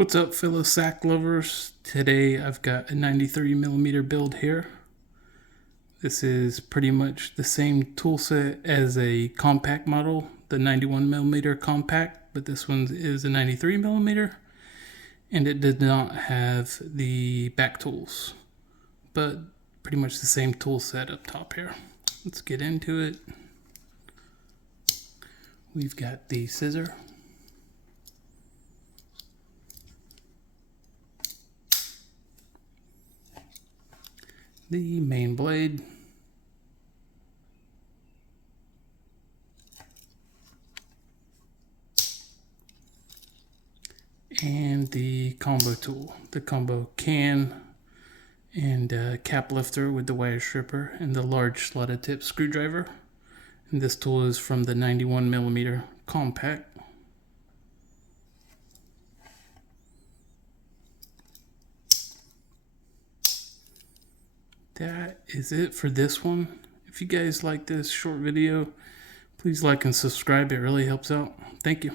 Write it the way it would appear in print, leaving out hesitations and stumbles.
What's up, fellow SAK lovers? Today I've got a 93mm build here. This is pretty much the same tool set as a compact model, the 91mm compact, but this one is a 93mm, and it did not have the back tools, but pretty much the same tool set up top here. Let's get into it. We've got the scissor, the main blade, and the combo tool, the combo can and cap lifter with the wire stripper and the large slotted tip screwdriver. And this tool is from the 91mm compact. That is it for this one. If you guys like this short video, please like and subscribe. It really helps out. Thank you.